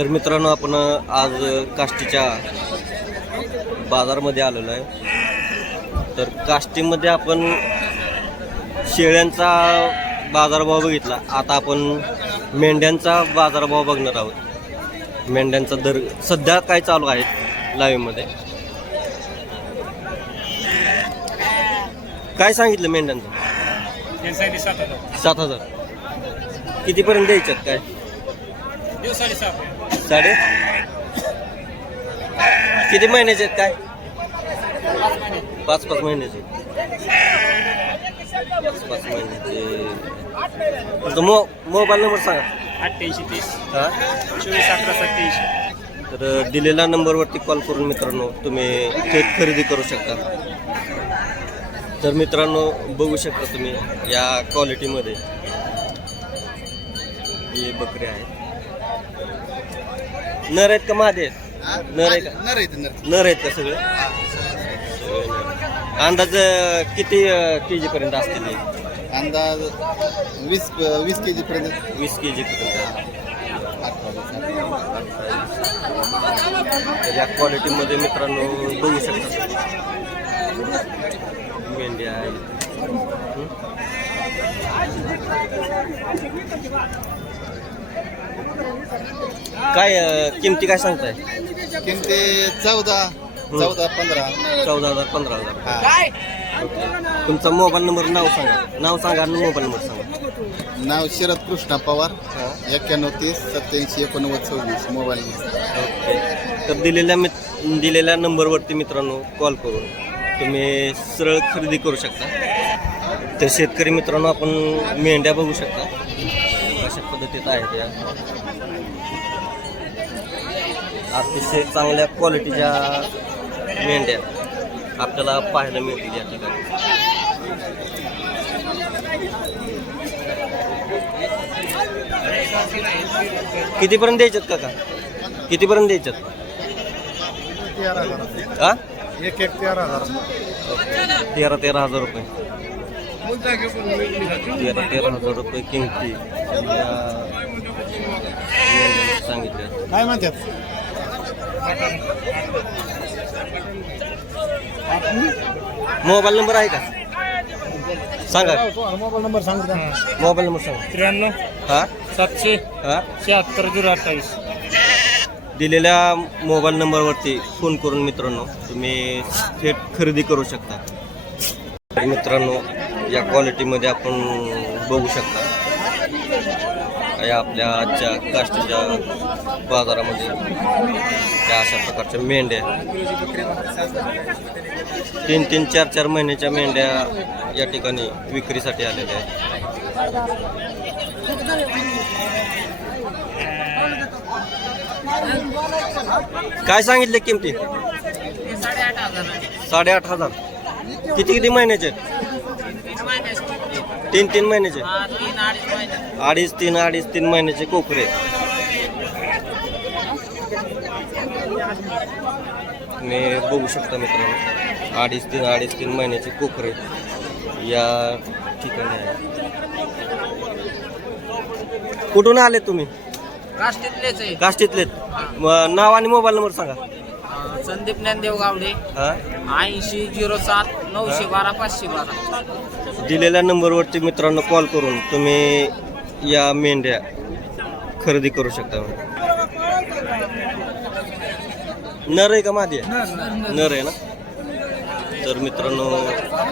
तर मित्रांनो आपण आज काष्टीच्या बाजारमध्ये आलेलो आहे. तर काष्टीमध्ये आपण शेळ्यांचा बाजारभाव बघितला. आता आपण मेंढ्यांचा बाजारभाव बघणार आहोत. मेंढ्यांचा दर सध्या काय चालू आहे लाईव्हमध्ये. काय सांगितलं मेंढ्यांचं? 7,000. कितीपर्यंत द्यायच्यात काय? 7.5. किती महिन्याचे आहेत काय? 5 महिन्याचे. 5 महिन्याचे. मोबाईल नंबर सांगा. 8830 हा 241187. तर दिलेल्या नंबरवरती कॉल करून मित्रांनो तुम्ही थेट खरेदी करू शकता. तर मित्रांनो बघू शकता तुम्ही या क्वालिटीमध्ये हे बकरे आहेत. नर आहेत का मादे आहेत? नर आहे का? नर आहेत का सगळे? सगळे नर. अंदाज किती केजी पर्यंत असतील हे? अंदाज 20 केजी पर्यंत. 20 केजी पर्यंत. तर या क्वालिटीमध्ये मित्रांनो बघू शकता मेंढ्या आहेत. काय किमती काय सांगताय? किमती 14-15. 14,000 15,000. ओके. तुमचा मोबाईल नंबर नाव सांगा आणि मोबाईल नंबर सांगा. नाव शरद कृष्णा पवार. हां. 9130 87 89 24 मोबाईल. ओके. तर दिलेल्या नंबरवरती मित्रांनो कॉल करून तुम्ही सरळ खरेदी करू शकता. तर शेतकरी मित्रांनो आपण मेंढ्या बघू शकता अशा पद्धतीत आहेत या. अतिशय चांगल्या क्वालिटीच्या मेंढ्या आपल्याला पाहायला मिळतील या ठिकाणी. कितीपर्यंत द्यायच्यात काका? कितीपर्यंत द्यायच्यात? 13,000. हा 13,000. 13,000 रुपये. 13,000 रुपये किमती सांगितल्या. काय म्हणतात? मोबाईल नंबर आहे का सांगा? मोबाईल नंबर सांगू. मोबाईल नंबर सांगा. 93 हा 700 हा 76 दिलेल्या मोबाईल नंबरवरती फोन करून मित्रांनो तुम्ही थेट खरेदी करू शकता. तर मित्रांनो या क्वालिटीमध्ये आपण बघू शकता या आपल्या आजच्या काष्टीच्या बाजारामध्ये त्या अशा प्रकारच्या मेंढ्या 3-3, 4-4 महिन्याच्या मेंढ्या या ठिकाणी विक्रीसाठी आलेल्या आहेत. काय सांगितले किमती? 8,500. किती महिन्याचे? 3 महिन्याचे. 3 महिन्याचे कोकरे. तुम्ही बघू शकता मित्रांनो 3 महिन्याचे कोकरे या ठिकाणी आहे. कुठून आले तुम्ही? काष्टीतलेत. नाव आणि मोबाईल नंबर सांगा. संदीप ज्ञानदेव गावडे. हा 80 07 912 512. दिलेल्या नंबरवरती मित्रांनो कॉल करून तुम्ही या मेंढ्या खरेदी करू शकता. नर आहे का मादी आहे? नर आहे ना. तर मित्रांनो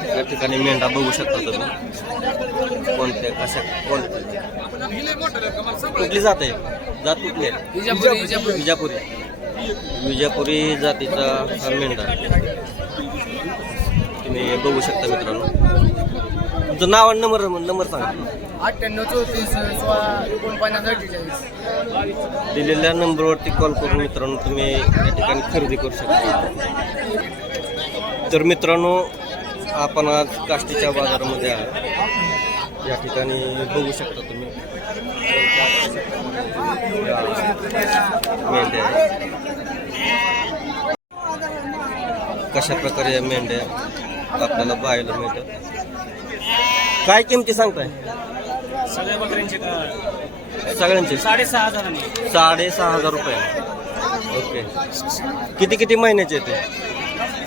या ठिकाणी मेंढा बघू शकता तुम्ही कोणत्या कशा कुठली जात आहे? जात कुठली आहे? विजापुरी जातीचा हा मेंढा तुम्ही बघू शकता मित्रांनो. तुमचं नाव आणि नंबर सांगा. 98 34 16 49 48. दिलेल्या नंबरवरती कॉल करून मित्रांनो तुम्ही या ठिकाणी खरेदी करू शकता. तर मित्रांनो आपण आज काष्टीच्या बाजारामध्ये आहे. या ठिकाणी बघू शकता तुम्ही मेंढ्या आहेत. कशा प्रकारे या मेंढ्या आपल्याला पाहायला मिळतात. काय किमती सांगताय? सगळ्या बकऱ्यांचे सगळ्यांचे 6,500 6,500 रुपये. ओके. किती किती महिन्याचे ते?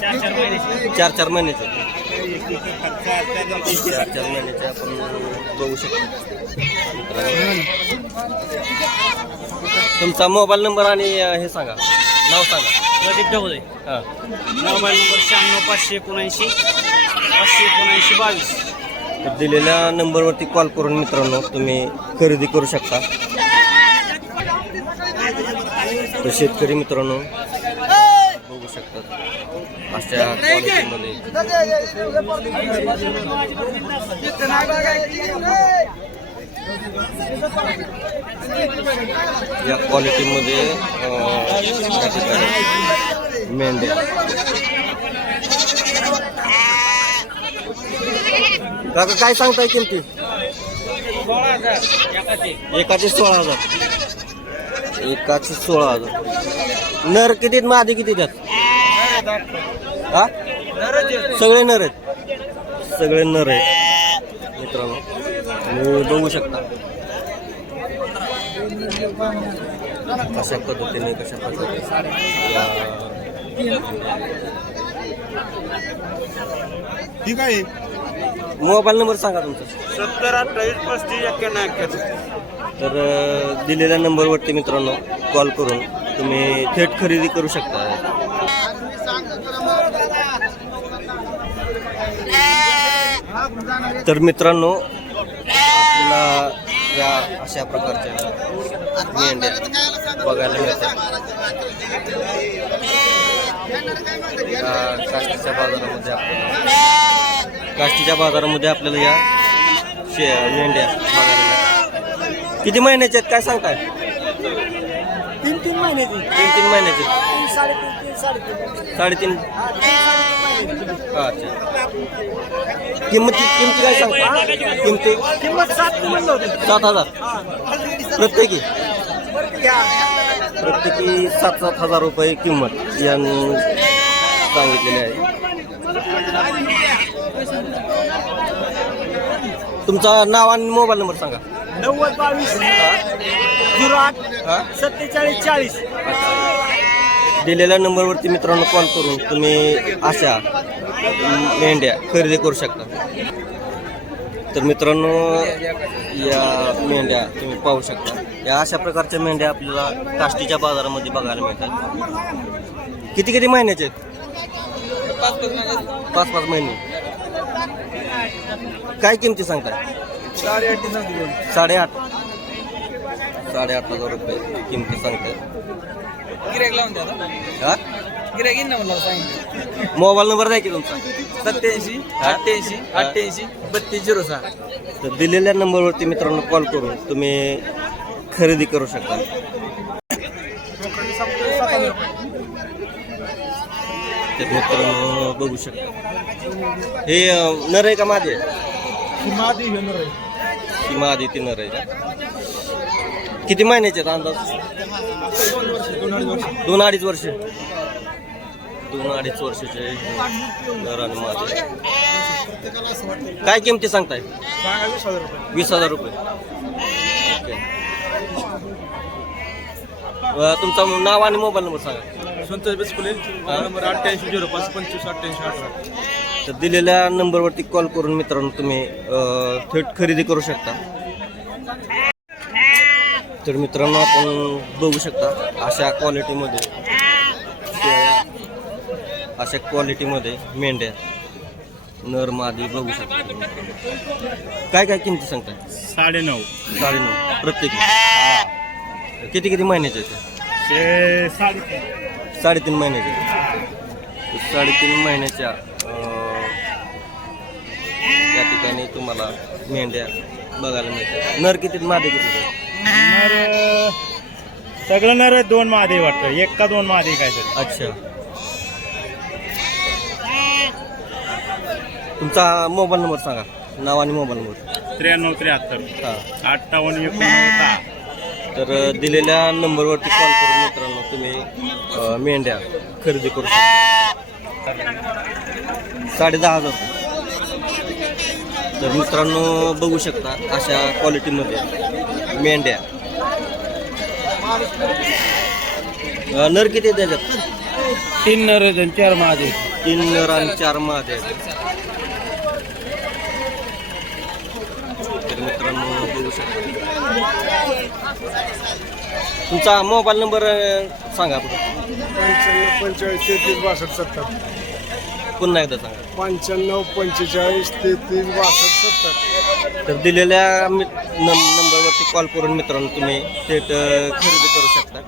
4 महिन्याची. 4 महिन्याचे. 4 महिन्याचे आपण बघू शकतो. तुमचा मोबाईल नंबर आणि हे सांगा, नाव सांगा. प्रदीप ढवळे. हां. Mobile number 96 579 579 22. तर दिलेल्या नंबरवरती कॉल करून मित्रांनो तुम्ही खरेदी करू शकता. तर शेतकरी मित्रांनो बघू शकतात अशा क्वालिटीमध्ये. या क्वालिटीमध्ये या ठिकाणी मेंढ्या. काका काय सांगताय किमती? 16,000 एकाचे 16,000. एकाचे 16,000. नर किती आहेत, मादी किती त्यात? हा सगळे नर आहेत. सगळे नर आहेत मित्रांनो, तुम्ही बघू शकता कशा पद्धतीने ठीक आहे. मोबाईल नंबर सांगा तुमचा. 70 28 35 91. तर दिलेल्या नंबरवरती मित्रांनो कॉल करून तुम्ही थेट खरेदी करू शकता. तर मित्रांनो आपल्याला या अशा प्रकारच्या मेंढ्या बघायला मिळतात. काष्टीच्या बाजारामध्ये आपल्याला या मेंढ्या बघायला मिळतात. किती महिन्याचे आहेत काय सांगताय? 3 महिन्याची. 3 महिन्याचे. 3.5. 3.5 अच्छा. किंमती काय सांगता? किंमती किंमत 7 म्हणलं होतं. 7,000 प्रत्येकी. 7,000 रुपये किंमत यांनी सांगितलेली आहे. तुमचा नाव आणि मोबाईल नंबर सांगा. 90 22 08 47 40. दिलेल्या नंबरवरती मित्रांनो कॉल करून तुम्ही अशा मेंढ्या खरेदी करू शकता. तर मित्रांनो या मेंढ्या तुम्ही पाहू शकता. या अशा प्रकारच्या मेंढ्या आपल्याला काष्टीच्या बाजारामध्ये बघायला मिळतात. किती किती महिन्याचे आहेत? 5-5 महिने. काय किमती सांगताय? 8,500 रुपये किमती सांगताय. हा? मोबाईल नंबर द्या की तुमचा. 87 88 88 3206. तर दिलेल्या नंबरवरती मित्रांनो कॉल करून तुम्ही खरेदी करू शकता. तर मित्रांनो बघू शकता हे नर आहे का मादी आहे? ही मादी ती नर आहे का? किती महिन्याचे आहेत अंदाज? 2-2.5 वर्ष. 2-2.5 वर्षाचे नर आणि मादी. काय किमती सांगताय? 20,000 रुपये. ओके. तुमचा नाव आणि मोबाईल नंबर सांगा. संतोष बिस्कुले. नंबर 88 05 25 88 18. तर दिलेल्या नंबरवरती कॉल करून मित्रांनो तुम्ही थेट खरेदी करू शकता. तर मित्रांनो आपण बघू शकता अशा क्वालिटीमध्ये मेंढ्या नर मादी बघू शकता. काय काय किमती सांगताय? 9.5. 9.5 प्रत्येकी. किती किती महिन्याचे ते? 3.5 महिन्याचे. 3.5 महिन्याच्या या ठिकाणी तुम्हाला मेंढ्या बघायला मिळतात. नर किती मादी किती? नर सगळं नर 2 मादे वाटतं. 1 का 2 मादे काय तरी. अच्छा. तुमचा मोबाईल नंबर सांगा. नाव आणि मोबाईल नंबर. 93 73 हां. 58 19 तर दिलेल्या नंबरवरती कॉल करून मित्रांनो तुम्ही मेंढ्या खरेदी करू शकता. 10,500. तर मित्रांनो बघू शकता अशा क्वालिटीमध्ये मेंढ्या नर किती आहेत त्याच्यात? 3 नर 4 मादे. 3 नर आणि 4 मादे आहेत. तर मित्रांनो बघू शकता. तुमचा मोबाईल नंबर सांगा आपला. 95 45 32 70. पुन्हा एकदा सांगा. 95 45 33 62 70. तर दिलेल्या नंबरवरती कॉल करून मित्रांनो तुम्ही थेट खरेदी करू शकता.